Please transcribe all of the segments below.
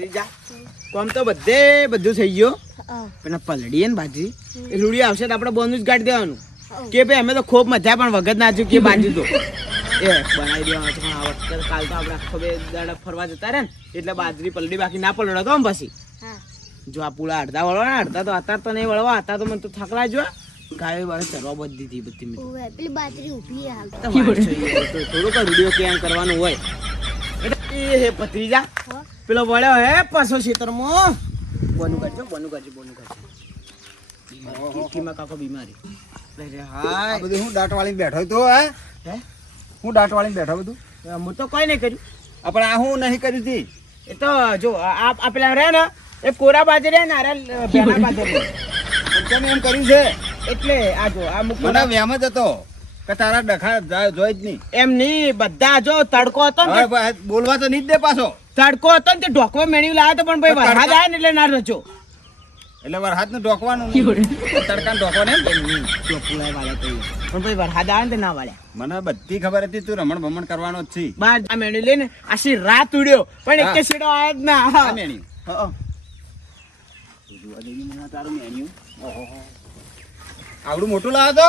ભત્રીજા કોમ તો બધું થઈ ગયો પણ પલડી ને બાજરી એ રૂડી આવશે તો આપણે બોનસ કાઢી દેવાનું કે ભાઈ અમે તો ખૂબ મજા પણ વગત નાચ્યું કે બાજુ તો એ બનાવી દેવાનું છે પણ આ વખતે કાલ તો આપણે આખો બે દાડા ફરવા જતા રહે ને એટલે બાજરી પલડી બાકી ના પલડો તો પછી જો આ પૂળા અડધા વળવા અડધા તો અત્યારે તો નહીં વળવા હતા તો મને તો થકલા જો ગાય વાળે ચરવા બધી પેલી બાજરી ઉભી હાલ થોડુંક રૂડિયો કેમ કરવાનું હોય એ હે ભત્રીજા પેલો વળ્યો હે પાછો ખેતરમાં બોનું કરજો કીમાં કાકો બીમારી હા બધું હું દાંત વાળી બેઠો તો હે હું દાંત વાળી બેઠો બધું હું તો કોઈ નહીં કર્યું આપણે આ હું નહીં કર્યું તી એ તો જો આ પેલા રહે ને એ કોરા બાજરી ને અરે ભેના બાજરી કેમ એમ કર્યું છે એટલે આ જો આ મને વ્યામ જ હતો કે તારા ડખા જોઈ જ નહીં એમ નહીં બધા જો તડકો હતો ને બોલવા તો નહીં જ દે પાછો તડકો હતો ને તે ઢોકવા મેળવી લાવ્યો તો પણ ભાઈ વરસાદ આવ્યો ને એટલે ના રચો એટલે વરસાદ નું ઢોકવાનું તડકા ઢોકવાનું પણ ભાઈ વરસાદ આવે ને ના વાળ્યા મને બધી ખબર હતી તું રમણ ભમણ કરવાનો જ છે બાર આ મેળવી લઈને આશી રાત ઉડ્યો પણ એક સીડો આવ્યો જ ના આ મેણ્યું આવડું મોટું લાવ્યો તો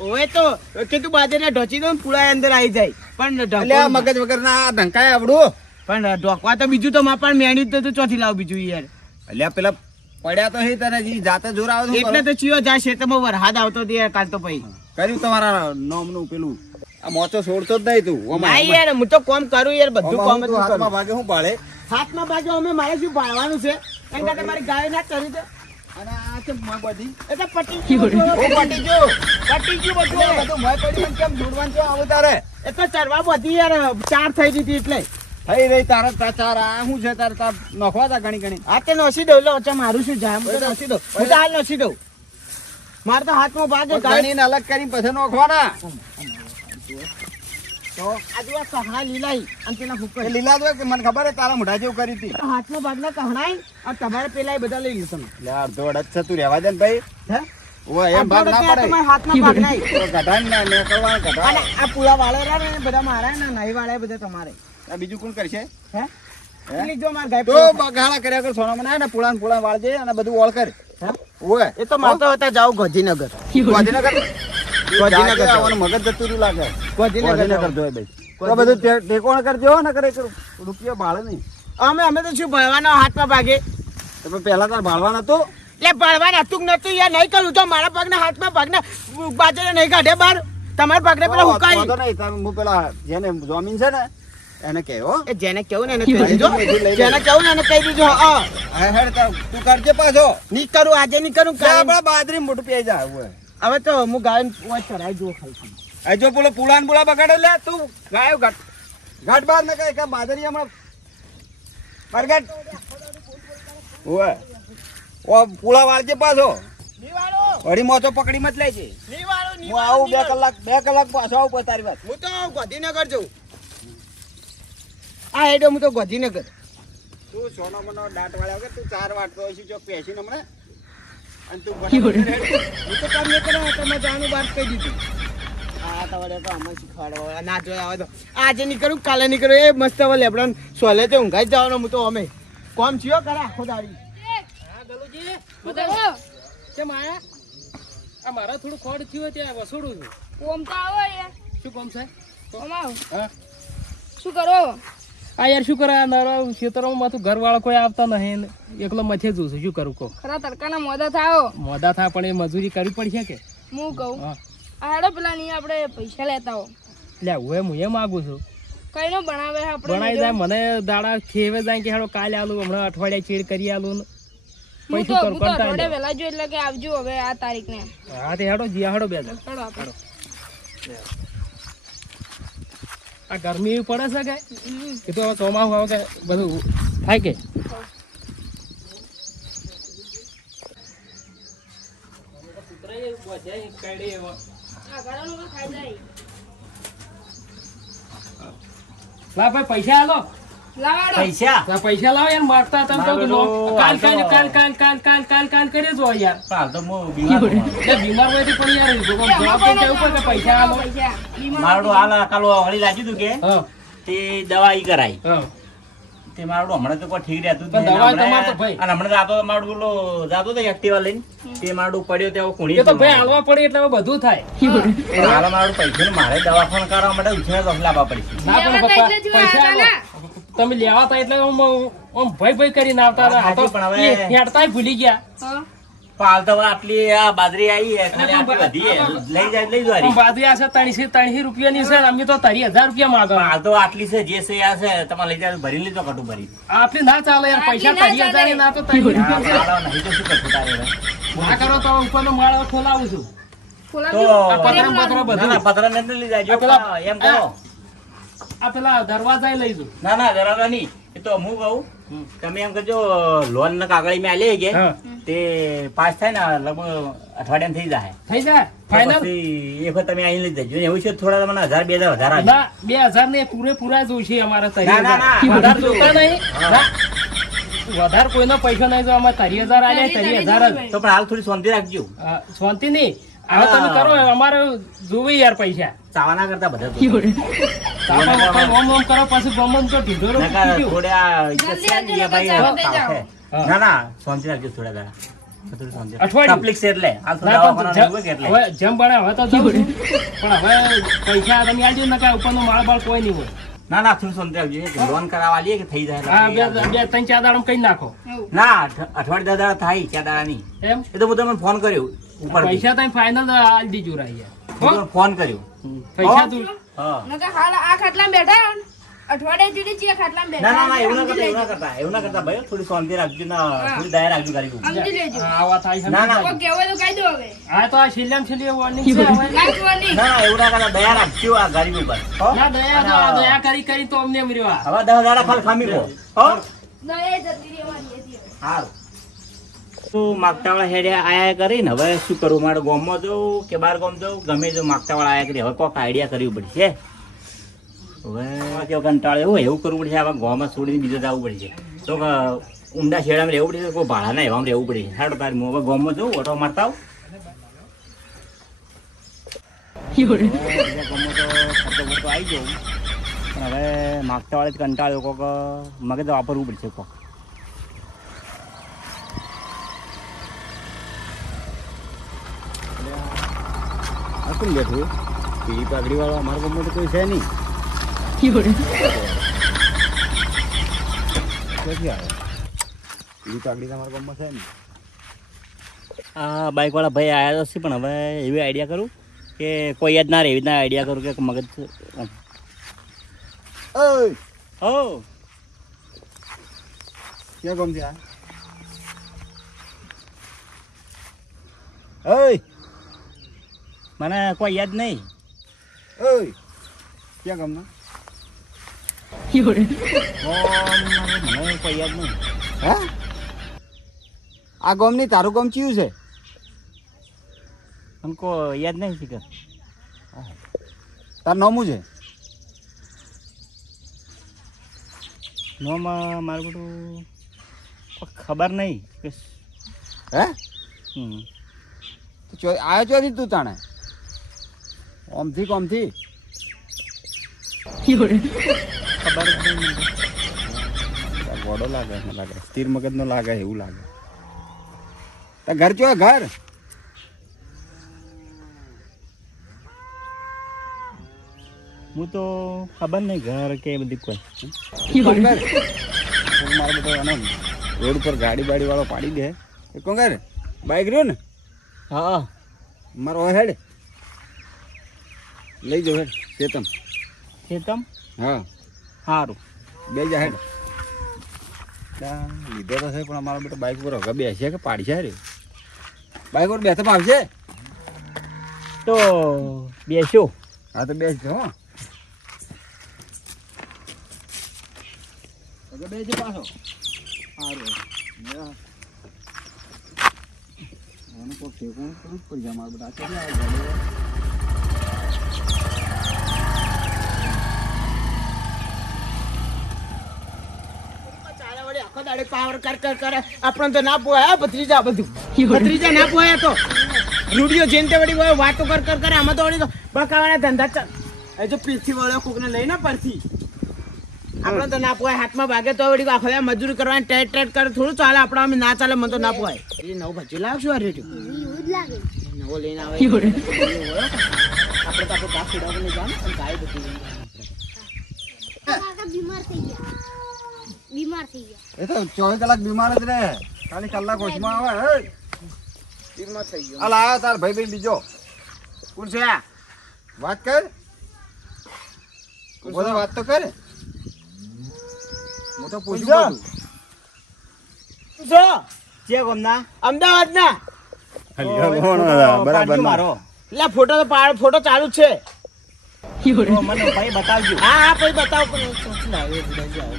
ઓએ તો કે તું બાજરીને ઢોચી દો ને પુળા અંદર આવી જાય પણ મગજ વગર ના ઢંકાય આવડું પણ ઢોકવા તો બીજું તો માપણ મેણી તો તું ચોથી લાવ બીજું યાર અલ્યા પેલા પડ્યા તો હે તને જાતે જોર આવે એટલે તો ચિયો જાય ખેતરમાં વરસાદ આવતો હતી કાલ તો પછી કર્યું તમારા નોમનું પેલું આ મોચો છોડતો જ નહીં તું ના યાર હું તો કોમ કરું યાર બધું કોમ જ કરું હાથમાં ભાગે હું પાડે હાથમાં ભાગે અમે મારે શું પાડવાનું છે એમ કે તમારી ગાય ના કરી દે અને આ છે મોય બધી એ તો પટી ગયું બધું બધું મોય પડી પણ કેમ જોડવાનું છે આવું તારે એ તો ચરવા બધી યાર 4 થઈ ગઈ હતી એટલે થઈ રહી તારા ચાર આ શું છે તારે તાર નખવા તા ઘણી હા તે નસી દઉં લો અચ્છા મારું શું જાય હું તો નસી દઉં હું તો હાલ નસી દઉં મારે તો હાથમાં ભાગે ઘણીને અલગ કરીને પછી નખવાના તો આજુ આ કહણા લીલાઈ અને પેલા ફૂકર લીલા તો કે મને ખબર હે તારા મોઢા જેવું કરી હતી હાથમાં ભાગના કહણાઈ અને તમારે પેલા બધા લઈ લીધું લે અડધો અડધ છે તું રહેવા દે ને ભાઈ હે ઓ એમ ભાગ ના પડે તમારા હાથમાં ભાગનાઈ ગઢાન ના નીકળવા ગઢા અને આ પૂળા વાળા ને બધા મારા ને નહીં વાળા બધા તમારે આ બીજું કોણ કરશે હે લીજો માર ગાય તો બગાડા કર્યા કર સોના મને ને પુળાન વાળજે અને બધું ઓળ કર હે ઓય એ તો મારતો હતા જાવ ગાંધીનગર ગાંધીનગર આવવાનું મગજ જતું રહ્યું લાગે ગાંધીનગર જોય ભાઈ તો બધું ટેકોણ કરજો ને કરે રૂપિયો ભાળે નહીં અમે તો શું ભણવાનો હાથમાં ભાગે તો પહેલા તાર ભાળવા નતું એટલે ભણવાનું હતું નતું યાર નહીં કરું તો મારા પગના હાથમાં પગના બાજરે નહીં કાઢે બાર તમારા પગને પેલા હુકાઈ હું પેલા જેને જમીન છે ને એને કહેવો એ જેને કેવું ને એને કહી દીજો જેને કેવું ને એને કહી દીજો હા હેડ તું કરજે પાછો નહીં કરું આજે નહીં કરું આપડા બાજરી મોટું પી જાય હવે તો હું ગાય ચરાઈ જુઓ ખાઈ આ જો પેલો પુલાન બગાડે લે તું ગાયો ઘાટ બાર ને કઈ બાજરી હમણાં બરગટ ઓય ઓ પુલા વાળજે પાછો અડી મોચો પકડી મત લેજે હું આવું 2 કલાક પાછો આવું તારી વાત હું તો ગાંધીનગર જઉં આ હેડો હું તો ગાંધીનગર તું સોનો મનો દાંત વાળ્યા વગર તું 4 વાટતો હોય છે જો પેસી હમણાં અને તું હું તો કામ નહીં કરો તમે જાણું વાત કહી દીધું આ તમારે તો અમે શીખવાડો ના જોયા આવે તો આજે નહીં કરું કાલે નહીં કરું એ મસ્ત હવે લેબડન સોલે તે ઊંઘાઈ જવાનો હું તો અમે કોમ થયો કરે આખો દાડી હા ગલુજી બતાવો કેમ આયા આ મારા થોડું ખોડ થયું ત્યાં વસોડું છું કોમ તો આવો યાર શું કોમ છે કમાવ હા શું કરો આ યાર શું કરે નરા ખેતરોમાં માથું ઘરવાળા કોઈ આવતા નહીં એકલો મથે જઉં છું શું કરું કહો ખરા તડકાના મોદા થાઓ મોડા થાય પણ એ મજૂરી કરવી પડશે કે હું કહું હા આ હેડો પેલા ની આપણે પૈસા લેતા હો લે હું એ માગું છું કઈ નો બનાવે આપણે ભણાઈ જાય મને દાડા ખેવે જાય કે હેડો કાલે આલું હમણાં અઠવાડિયા ચીડ કરી આલું ને હું પૈસું તો કરું કંટાળી થોડે વેલા જો એટલે કે આવજો હવે આ તારીખ ને હા તે હેડો જીયા હેડો બે હેડો આપણે આ ગરમી એવી પડે છે કે તો ચોમાસું આવે કે બધું થાય કે લા ભાઈ પૈસા આલો લાવાડો પૈસા લાવો યાર મારતા તમે તો કાલ કરી દો યાર બીમાર હોય તો પણ યાર જવાબ તો કેવું પડે કે પૈસા આલો મારું હાલ કાલો હળી લાગ્યું હતું કે તે દવા ઈ કરાઈ તે મારું હમણાં તો કોઈ ઠીક રહેતું જ પણ નહીં. દવા હમણાં- તમારે તો ભાઈ. અને હમણાં જાતો મારું પેલો જાતો તો એક્ટિવા લઈને તે મારું પડ્યો ત્યાં કુણી એ તો ભાઈ હાલવા પડે એટલે હવે બધું થાય મારા મારું પૈસા મારે દવાખાનું કરવા માટે ઉછીને દસ લાવવા પડશે. ના પણ લેવા પપ્પા તો એટલે જ પૈસા લાવ્યા આલો. તમે લેવા તા એટલે આમ ભય ભય કરીને આવતા હતા. આ તો હાજી, પણ હવે- એ હેડતાય ભૂલી ગયા. હા. પણ હાલ તો હવે આટલી આ બાજરી આવી છે, ખાલી આટલી વધી છે. લઈ જાય લઈ પણ જવાની. બાદરી આ છે 300 રૂપિયાની છે ને અમે તો 30,000 રૂપિયા માંગો. પણ હાલ તો આટલી છે જે છે આ છે તમારે લઈ જાય તો ભરી લેજો કટુ ભરી. આટલી ના ચાલે યાર, પૈસા આટલી ના 30,000 ના તો 30 હા, રૂપિયા છે. હાલો નહીં તો શું કરશું તારે હવે? ના કરો તો ઉપરનો માળ ખોલાવું છું. ખોલા તો દો. આ પતરા ના, પતરા બધું. ના, પતરા નથી લઈ જાય. જો આ પેલા- એમ કરો. આ પેલા દરવાજા લઈ જઉં. ના ના જરા નહીં. એ તો હું કહું તમે એમ કરજો લોન ના કાગળી મેં આલી કે હા. તે પાસ થાય ને લગભગ અઠવાડિયામાં થઈ જાય. થઈ જાય ફાઇનલ. પછી એ વખત તમે અહીં લઈ જજો. એવું છે થોડા તમને 1,000 2,000 વધારે આપજો. ના 2,000 ને પૂરેપૂરા જોઈશે અમારે ના, ના, ના. 30,000 વધારે જોતા નહીં. હા. ના. વધારે કોઈનો પૈસા નહીં જો અમારે 30,000 આલે 30,000 જ. તો પણ હાલ થોડી શાંતિ રાખજો. શાંતિ નહીં. હવે તમે કરો અમારે જોવી યાર પૈસા. ચાવાના કરતા બધા જોજો. ઓમ ઓમ કરો પછી ગમ ગમ તો ઢીંઢોરો નકર પીટ્યો. થોડા ઈજ્જત છે ને, એ ભાઈ ચાલો, ચાલો. આવશે. હા. ના ના શાંતિ રાખજો થોડા દાડા. થોડી શાંતિ. અઠવાડિયું. તકલીફ છે એટલે હાલ તો ના, દવાખાના પણ એવું કે એટલે. હવે જેમ બને હવે તો જાઉં છું. પણ હવે પૈસા તમે આલજો ને કાંઈ ઉપરનો માળ બાળ કોઈ નહીં હોય. ના ના થોડી શાંતિ રાખજો. લોન કરાવવા લઈએ કે થઈ જાય હા એટલે બે 3-4 દાડા કઈ નાખો એવું. ના અઠવાડિયા દાડા થાય ક્યાં દાડા નહીં. એમ એ તો હું તમને ફોન કર્યો ઉપર પૈસા તમે ફાઇનલ આલ દીજો રહ્યા. ફોન કર્યો. પૈસા તું હા. નકર હાલ આ ખાટલામાં બેઠા હો ને, અઠવાડિયે જેટલી ચીયા ખાટલામાં ના ના ના બેઠા એવું ના સમજી કરતા એવું ના લેજો. કરતા એવું ના કરતા ભાઈ થોડી શાંતિ રાખજો ને થોડી દયા રાખજો ગાડી ઉપર. સમજી લેજો. આવા થાય છે. ના, ના. કોઈ કહેવાય તો કહી દો હવે. હા તો આ છેલ્લામાં છેલ્લી warning છે હવે. લાગવાની. ના ના એવું ના કરતા દયા રાખજો આ ગાડી ઉપર હો? ના દયા તો આ અને દયા કરી કરી તો અમને મર્યો આ. હવે 10 દાડા ખાલી ખામી પો હો દયા જતી રહેવાની હતી હવે. હાલ તો માગતાવાળા હેડે આયા કરીને હવે શું કરું મારે ગામમાં જવું કે બહાર ગામ જવું ગમે તે માગતાવાળા આયા કરી હવે કોઈક આઈડિયા કરવી પડશે હવે કેવો કંટાળો એવું એવું કરવું પડશે હવે ગામમાં છોડીને બીજે જવું પડશે તો ઊંડા શેડામાં રહેવું પડશે કોઈ ભાડાના એવામાં રહેવું પડશે હાડો તાર હું હવે ગામમાં જવું ઓટો મારતા આવું બીજા ગામમાં તો ખર્ચો બરચો આવી ગયો પણ હવે માગતાવાળા જ કંટાળ્યો કોક મગજ વાપરવું પડશે કોક કોણ બેઠું પીળી પાઘડી વાળો અમારા ગામમાં તો કોઈ છે નહીં ક્યાંથી આવે પીળી પાઘડી તો અમારા ગામમાં છે નહીં આ બાઇક વાળા ભાઈ આવ્યા તો છે પણ હવે એવી આઈડિયા કરું કે કોઈ યાદ ના રહે એવી રીતના આઈડિયા કરું કે મગજ હો ક્યાં ગામથી આ મને કોઈ યાદ નહીં ક્યાં ગામના મને કોઈ યાદ નહીં હે આ ગામ ની તારું ગામ ચિયું છે हमको याद नहीं फिकर તાર નામું છે नाम मारे बेटू खबर नहीं હે આવ્યો ચોથી તું તાણે ઓમથી કોમથી खबर नहीं ગોડો લાગે મને લાગે સ્થિર મગજ નો લાગે એવું લાગે તાર ઘર ચો ઘર હું તો ખબર નહીં ઘર કે બધી કોઈ કોંગર મારો બધો એને રોડ ઉપર ગાડી બાડી વાળો પાડી દે એ કોંગર બાઈક રહ્યો ને હા મારો હેડ લઈ જાઓ હેડ ચેતન ખેતમ હા સારું બે જા હેડ લીધો તો છે પણ અમારો બેટો બાઈક ઉપર હવે બેસે કે પાડશે રે બાઈક ઉપર બેસતા આવશે તો બેસ્યો હા તો બેસજો હો બેસજો પાછો સારું કોઈને કોઈ ઠેકું કરવું જ પડી જાય મારા બેટા કેટલા આખો દાડે પાવર કર કર કરે આપણને તો ના પોયા ભત્રીજા બધું ભત્રીજા ના પોયા તો રૂડિયો જેન તે વળી હોય વાતો કર કર કરે આમાં તો વળી તો બકાવાના ધંધા ચાલ એ જો પીથી વળ્યો કોકને લઈને પરથી આપણે તો ના પોવાય હાથમાં ભાગે તો વળી આખો દાડો મજૂરી કરવાની ટેટ કરે થોડું ચાલે આપણે અમે ના ચાલે મને તો ના પોવાય એ નવું ભજી લાવશું આ રેડિયો નવો લઈને આવે આપણે તો આપણે ગાફ છોડાવને જાણ અને ગાય બધી બીમાર થઈ ગયા એ તો 24 કલાક બીમાર જ રહે ખાલી કલાક ઓછમાં આવે હે બીમાર થઈ ગયો આ લાયો તાર ભાઈ બીજો કોણ છે આ વાત કર બોલો વાત તો કર હું તો પૂછું પૂછો. બધું જો છે ગોમના અમદાવાદના બરાબર મારો એટલે ફોટો તો ફોટો ચાલુ જ છે તો મને ભાઈ બતાવજો હા હા પછી બતાવો પણ ચોથી લાવે બુડાજી આવે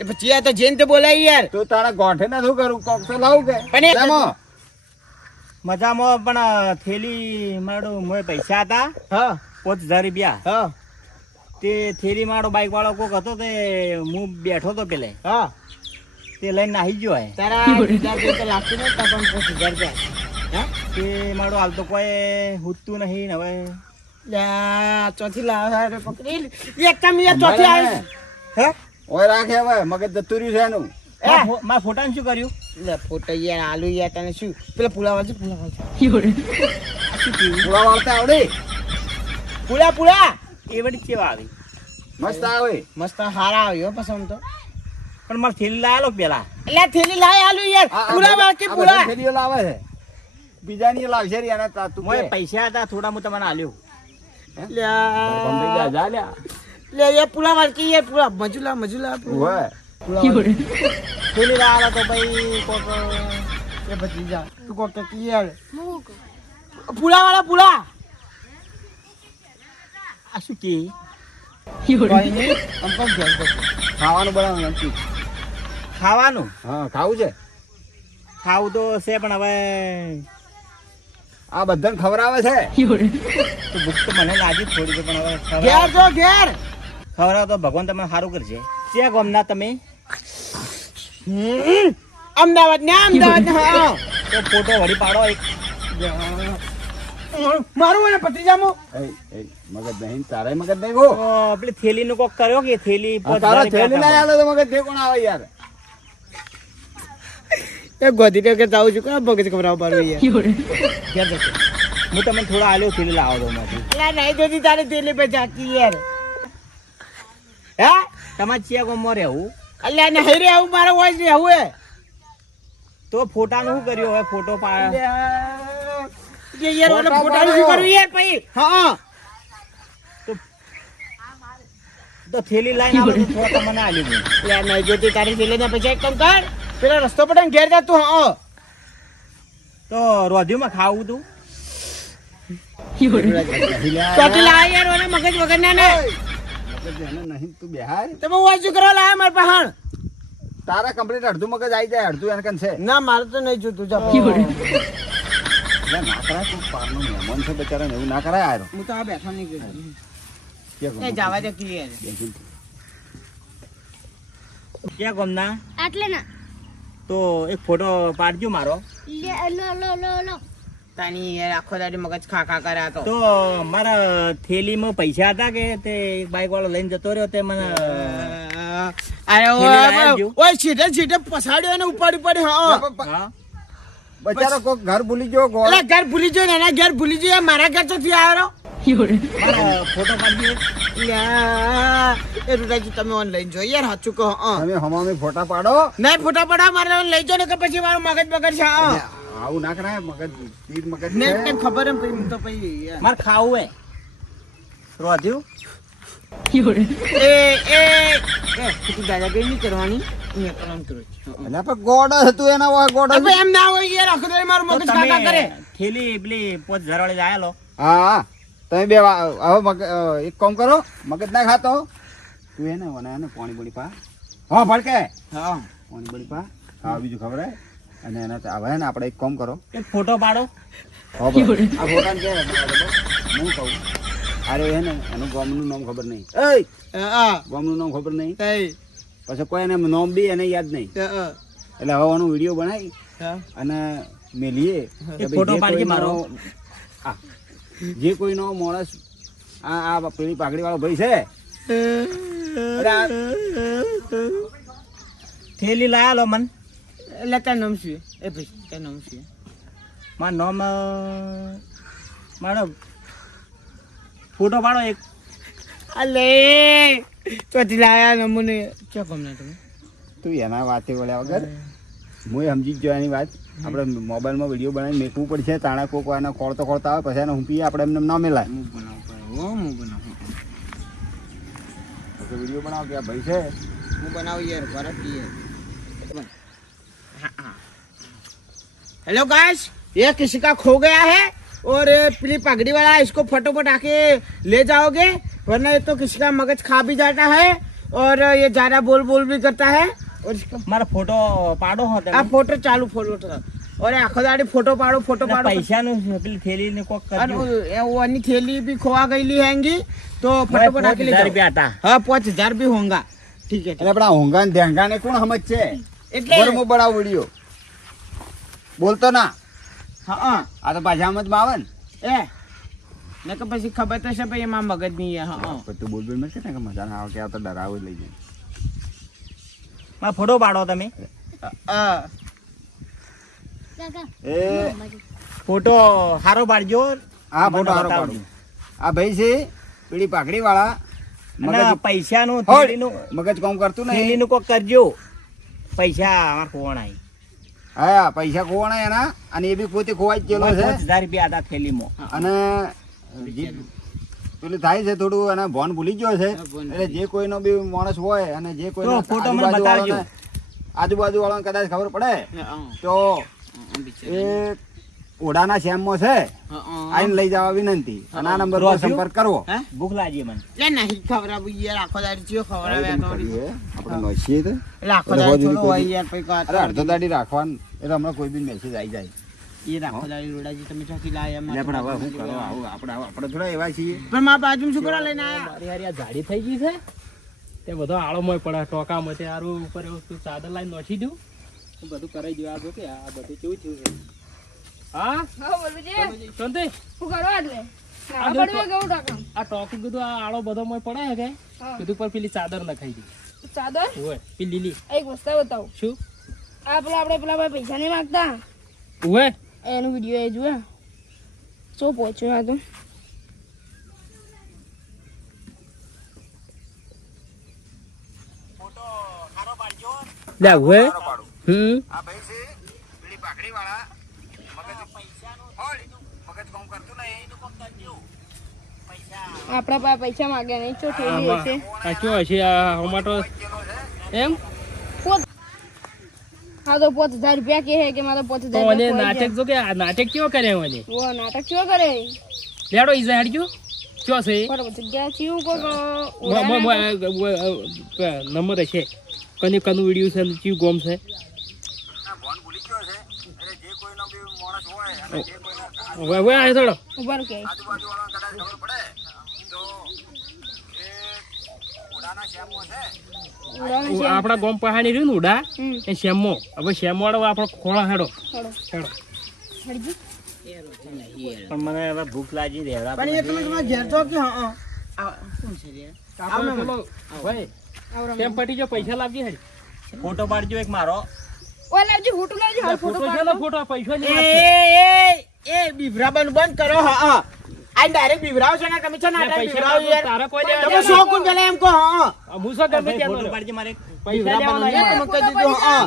એ પછી આ તો જૈન તો બોલાય યાર તું તારા ગોઠે ના શું કરું કોક તો લાવું કે પણ એ- લેમો. મજામાં પણ થેલી મારું મોય પૈસા હતા હા 5000 રૂપિયા હા તે થેલી મારો બાઈક વાળો કોક હતો તે હું બેઠો તો પેલે હા તે લઈને નાહી ગયો હે તારા બીજા કોઈ તો લાગતું નથી તારા પણ 5000 રૂપિયા હા તે મારો હાલ તો કોઈ હૂતું નહીં ને હવે લ્યા ચોથી લાવે રે પકડી એક કામ યાર ચોથી આવી હે ઓય રાખે હવે મગજ જતું રહ્યું છે એનું મારા ફોટાને શું કર્યું લે ફોટો યાર આલુ યાર તને શું પેલા પુલાવા છે પુલાવા પૂરા વાળતા આવડે પુલા એ વળી કેવા આવી મસ્ત આવે મસ્ત હારા આવ્યો પસંદ તો પણ મારે થેલી લાયેલો પેલા એટલે થેલી લાય આલુ યાર પુલા બાકી આ પુલા બધી ફેરીઓ લાવે છે બીજાની લાવશે રે એને તું મોય કે પૈસા હતા થોડા હું તમને આલ્યો લ્યા જા લ્યા લે યાર પુલા બાકી યાર પુલા મજુલા ઓય થેલી લાયા તો ભાઈ કોક એ ભતીજા તું કોક કે યાર પુલા વાળા પુલા આ શું કે કોઈ નહીં અંકલ ઘેર જશે. ખાવાનું બનાવવાનું નક્કી. ખાવાનું હા ખાવું છે ખાવું તો છે પણ હવે આ બધાને ખવડાવે છે તો ભૂખ તો મને લાગી જ થોડી છે પણ હવે ઘેર જો ઘેર ખવડાવો તો ભગવાન તમને સારું કરશે છે ગોમના તમે અમદાવાદ ને હા તો ફોટો વળી પાડો એક મારું મને ભત્રીજામો એ મગજ નહીં તારે મગજ નહીં ગો તો પેલી થેલી નું કોક કર્યો કે થેલી આ તારા થેલી ના આલે તો મગજ દે કોણ આવે યાર એ ગોધી કે જાઉં છું કોણ બગજ ખબરાવ પાડું યાર ઘેર જશે હું તમને થોડા આલ્યો થેલી લાવો દો માંથી એટલે નહીં જોતી તારી તેલી પે જાકી યાર હે તમારે ચિયા ગામમાં રહેવું અલ્યા નહીં રે આવું મારો વોઇસ રે આવું હે તો ફોટાનું શું કર્યું હવે ફોટો પાડ જે યાર ઓલે ફોટાનું શું કરું યાર ભાઈ હા તો થેલી લાઈન આવે તો થોડા તમને આલ્યું મેં. એટલે નહીં જોતી તારી તેલી ને પછી એક કામ કર પેલો રસ્તો પડે ને ઘેર જા તું હા તો રોધ્યુમાં ખાવું તું ચોથી લાય યાર ઓલે મગજ વગર ના ને મગજ એને નહીં તું બેહાર તમે વોઇસ કરવા લાયા માર પહાણ તારા કમ્પ્લીટ અડધું મગજ આવી જાય અડધું એને કન છે ના મારે તો નહીં જોતું જા એટલે ના કરાય તું પારનો મહેમાન છે બચારાને એવું ના કરાય આરો હું તો આ બેઠો નહીં ગયો કે એ જવા દે ક્લિયર ક્યાં ગામના આટલે ના તો એક ફોટો પાડજો મારો લો તાની યાર આખો દાડી મગજ ખા કર્યા તો તો મારા થેલીમાં પૈસા હતા કે તે એક બાઈક વાળો લઈને જતો રહ્યો તે મને અરે થેલી લાયા જો. ઓય સીધે પછાડ્યો અને ઉપાડી હા હા બચારો કોક ઘર ભૂલી ગયો ગો એટલે ઘર ભૂલી ગયો ને એના ઘર ભૂલી ગયો મારા ઘર તો થી આવ્યો મારા ફોટો પાડજો એક. એ રૂડાજી તમે ઓન લઈને જો યાર સાચું કહો તમે હમામી ફોટા પાડો નહીં ફોટા પડા મારે ઓન લઈ જાઓ ને કે પછી મારું મગજ બગડ છે આવું ના કરાય મગજ પીઠ મગજ ને છે. કેમ ખબર એમ પછી તો પછી યાર. મારે ખાવું હે રોધ્યું એ તું દાદાગીરી નહીં કરવાની હું કામ કરું છું એટલે પણ ગોડ હતું એના હોય ગોડ અબે એમ ના હોય યાર આખો દાડી મારું તો મગજ ખાકા કરે તમે થેલી પેલી 5000 વાળી લાયેલો હા તમે બે હવે મગજ એક કામ કરો મગજ ના ખાતો તું એને એને પાણી બોણી પા હા ભડકે હા પાણી બોણી પા હા બીજું ખબર હે અને એના હવે ને આપણે એક કામ કરો એક ફોટો પાડો હા ભાઈ. આ ફોટાને કે હું કહું અરે એને એનું ગામનું નામ ખબર નહીં હા ગામનું નામ ખબર નહીં તઈ પછી કોઈ એને નામ બી એને યાદ નહીં એટલે હવે આનો વિડીયો બનાવી અને મેલીએ કે એક ભાઈ ફોટો જે પાડજે કોઈનો- મારો. આ, જે કોઈનો માણસ આ પેલી પાઘડી વાળો ભાઈ છે અરે આ થેલી લાયા લો મન એટલે તારું નામ શું એ ભાઈ તારું નામ શું મારું નામ મારો ફોટો પાડો એક અલે ચોથી લાયા નમૂને ચો ગમના તમે તું એના વાતે વળ્યા વગર હું સમજી જ ગયો એની વાત આપણે મોબાઈલમાં વિડીયો બનાવી મેકવું પડશે તાણા કોક એના ખોળતો ખોળતા આવે પછી એને હું પીએ આપણે એમને ના મેલાય હું બનાવું વિડીયો બનાવો કે આ ભાઈ છે હું बनाऊं यार भारत की है हेलो गाइस ये किसी का खो गया है और पीली पगड़ी वाला इसको फटोफट आके ले जाओगे वरना ये तो किसी का मगज खा भी जाता है और ये ज्यादा बोल बोल भी करता है और इसका મારો ફોટો પાડો હો તમે આ ફોટો ચાલુ ફોટો और આખો દાડી ફોટો પાડો પૈસાનું પેલી થેલી ને કોક और કરજો वो अन्य थैली भी खोआ गई हैंगी तो फटोफट आके ले 5000 जाओ રૂપિયા હતા हाँ 5000 भी होगा ठीक है એટલે આપણા હોંગાને ધેંગાને કોણ સમજ છે એટલે બરોબર હું બનાવું વિડીયો બોલતો ના હા આ તો પાછા સમજમાં આવે ને એ ને કે પછી ખબર તો છે ભાઈ એમાં મગજ નહીં હા પણ તું બોલ બોલ મળશે ને કે મજા ના આવે કે આ તો ડરાવો જ લઈ જાય મારો ફોટો પાડો તમે એ ફોટો હારો પાડજો આ ફોટો મને હારો બતાવજો. પાડું આ ભાઈ છે પેલી પાઘડી વાળા અને પૈસાનું હોડ, થેલીનું મગજ કામ કરતું નહીં થેલીનું કોક કરજો પૈસા અમાર કોણ આવી હા પૈસા ખોવાના એના અને એ બી પોતે ખોવાઈ જ ગયેલો છે 5000 રૂપિયા હતા થેલીમાં અને જે પેલું થાય છે થોડું અને ભોન ભૂલી ગયો છે એટલે જે કોઈનો બી માણસ હોય અને જે કોઈ તો ફોટો મને બતાવજો. આજુબાજુ વાળાને કદાચ ખબર પડે તો એ ઓડાના શ્યામમાં છે આઈને લઈ જવા વિનંતી અને આ નંબર પર રોસ્યું? સંપર્ક કરવો ભૂખ લાગી મને લે નહીં ખવડાવું યાર આખો દાડી ચિયો ખવડાવે આ તો વળી. આપણે નોશીએ તો એટલે આખો દાડી થોડું હોય યાર પછી વાત અરે અડધો દાડી રાખવાનું એટલે હમણાં કોઈ બી મેસેજ આવી જાય એ આખો દાડી રોડાજી તમે ચોથી લાયા એટલે પણ હવે શું કરો આવું આપણે થોડા એવા છીએ પણ મારા બાજુમાં શું કરવા લઈને આયા મારી હારી આ જાડી થઈ ગઈ છે તે બધો આળોમાં પડે ટોકામાં તે હારું ઉપર એવું તું ચાદર લાઈન નોખી દઉં હું બધું કરાવી દઉં આ જો કે આ બધું કેવું થયું છે હા હા બોલું છે શાંતિ શું કરો એટલે આ નાળા પડવા કેવું ટાંકણ? આ ટોકું કીધું આ આળો બધો મોય પડે છે કે હા. કીધું પર પેલી ચાદર નખાઈ દી ચાદર હોય પેલી લીલી એક વસ્તુ બતાવું શું આ પેલા આપણે પેલા ભાઈ પૈસા નહીં માંગતા હોય એનો વિડીયો એ જોયા શું પહોંચ્યો આ તો લે હોય આ ભાઈ છે પેલી પાઘડી વાળા મગજ મગજ કામ કરતું નહીં આપણા પાસે પૈસા માંગ્યા નહીં ચો થયેલી હશે આ કયો હશે આ ટોમાટો એમ હા તો 5000 રૂપિયા કે હે કે મારે 5000 તો મને નાટક જો કે આ નાટક કેવો કરે મને વો નાટક કેવો કરે લેડો ઈજા હડજો કયો છે બરોબર જગ્યા ચીવું કોક નંબર હશે કની કનું વિડીયો છે ચીવ ગોમ છે ભોન ભૂલી ગયો છે એટલે જે કોઈનો બી માણસ હોય અને જે કોઈનો હવે હવે આ થોડો ઉભા કે આજુબાજુ વાળા કદાચ ખબર પડે તો એ ઓડાના શ્યામમાં છે આપણા ગોમ પહાડી રહ્યું ને ઉડા હમ એ શ્યામો હવે શ્યામો વાળો આપણો ખોળા હેડો છોડો હેડો હળજી પણ મને હવે ભૂખ લાગી રહેવા પણ એ તમે તમારા ઘેર તો કે હા શું છે રે આપણે પેલો ભાઈ કેમ પટી જો પૈસા લાવજે હેડ ફોટો પાડજો એક મારો ઓય લાવજી ફોટો લાવજી હાલ ફોટો ફોટો છે પાડો ને ફોટો પૈસા એ ની એ બીભરાવાનું બંધ કરો હા આ ડાયરેક્ટ બીભરાવ છો ને તમે છે ને આ બીભરાવ યાર તારા કોઈ તમે સો કોણ પેલા એમ કહો હા હું શું ગમે ફોટો ત્યાં પાડજે મારે પૈસા બીભરાવાનું લેવાના તમે કહી દીધું હા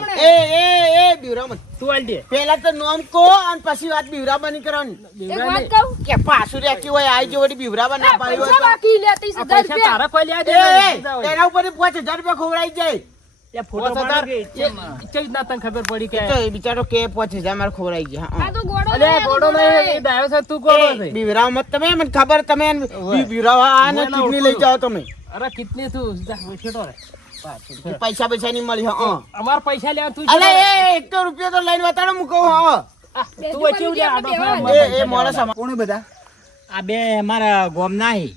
એ બીભરાવ તું આલ દે પેલા તો નામ કહો અને પછી વાત બીભરાવાની કરવાની એક વાત કહું કે પાછું રેકી હોય આઈ જો વળી બીભરાવા ના પાડી પૈસા હોય બાકી લે 30000 આ પૈસા રૂપિયા તારા કોઈ લે દે એના ઉપર 5000 રૂપિયા ખવડાઈ જાય એ ફોટો પાડો કે ચઈ ના તને ખબર પડી કે તો એ બિચારો કે 5000 મારે ખવડાઈ ગયા આ તો ગોળો અલે ગોડો નહીં એ ડાયો છે તું ગોડો છે બીભરાવ મત તમે મને ખબર તમે બીભરાવા આને ચૂંટણી લઈ જાઓ તમે અરે કિતની તું છેટો રે પૈસા પૈસા નહીં મળી હા અમાર પૈસા લેવા તું અલે એ 1 રૂપિયો તો લઈને બતાડો મૂકો હા તું વચ્ચે ઉડ્યા આડો એ મોળા સમા કોણ બધા આ બે મારા ગોમ નાહી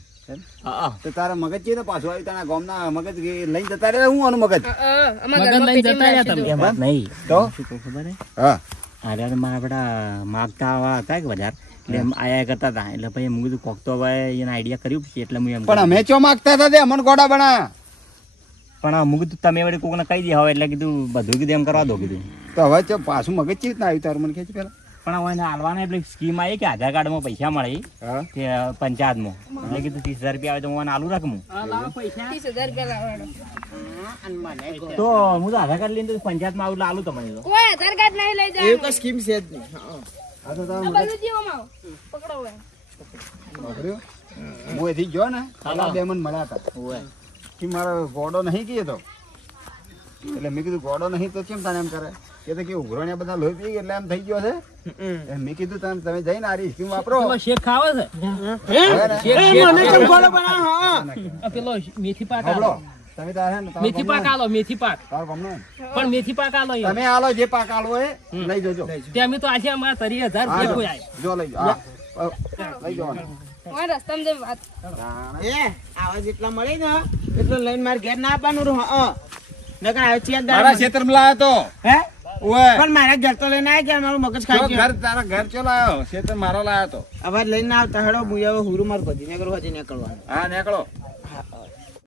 હા તો તારા મગજ છે ને પાછું આવી તારા ગામના મગજ લઈને જતા રહે હું આનું મગજ મગન લઈને જતા રહ્યા તમે એમ વાત નહીં તો? શું કહું ખબર હે હા અરે મારા બધા માગતા આવા હતા કે વધારે એટલે એમ આયા કરતા હતા એટલે પછી એમ કીધું કોક તો હવે એને આઈડિયા કર્યું છે એટલે હું એમ પણ અમે ચો માગતા હતા તે અમને ગોડા બના પણ અમુક કીધું તમે વળી કોકને કહી દે હવે એટલે કીધું બધું કીધું એમ કરવા દો કીધું. તો હવે તો પાછું મગજ ચેવી રીતના આવ્યું તારું મને ખેંચ પેલા? પણ હવે એને હાલવાના એટલે સ્કીમ આવી કે આધાર કાર્ડમાં પૈસા મળે હા તે પંચાયતમાં એટલે કીધું 30,000 રૂપિયા આવે તો હું એને આલુ રાખું. આ લાવો પૈસા 30,000 રૂપિયા લાવવાનો. અને મને કહો. તો હું તો આધાર કાર્ડ લઈને તો પંચાયતમાં આવું એટલે આલુ તમને તો. કોઈ આધાર કાર્ડ નહીં લઈ એવું જવાનું. કઈ સ્કીમ છે જ નહીં. હા. આ તો આ તારું બધું જીવોમાં આવો. પકડો હવે. પકડ્યું? હું એથી ગયો ને પેલા બે મને મળ્યા હતા ઓવે. કે મારો ગોડો નહીં કીએ તો એટલે મેં કીધું ગોડો નહીં તો કેમ તને એમ કરે કે તો કે ઉઘરાણ્યા બધા લોહી પી ગયા એટલે એમ થઈ ગયો છે. મેં કીધું તમે જઈને આ સ્કીમ વાપરો. પેલો શેક ખાવે છે હવે ને, મને કેમ ખોલો પણ હા. આ પેલો મેથી પાક સાંભળો, આલો તમે તારે ને તમારા મેથી પાક આલો મેથી પાક તારા ગામનો ને. પણ મેથી પાક આલો યાર. તમે આલો જે પાક આલો એ લઈ જજો. તે અમે તો આજે અમારા 30,000 હા, ભેગું જો. આય. જો લઈ જાઓ. લઈ જાઓ. હું રસ્તામાં જઈ વાત. એ આવા જેટલા મળે ને એટલો લઈને મારે ઘેર ના આપવાનું રહો. નકર આવે ચેક મારા ક્ષેત્રમાં લાયો તો હે ઓય પણ મારા ઘેર તો લઈને આવ્યા કે મારું મગજ ખાઈ જો ગયું. ઘર તારા ઘર ચો લાયો ક્ષેત્ર મારો લાયો તો હવે લઈને આવતા હેડો હું હવે હુરું મારું બધી નીકળવા જ નીકળવાનું. હા નીકળો.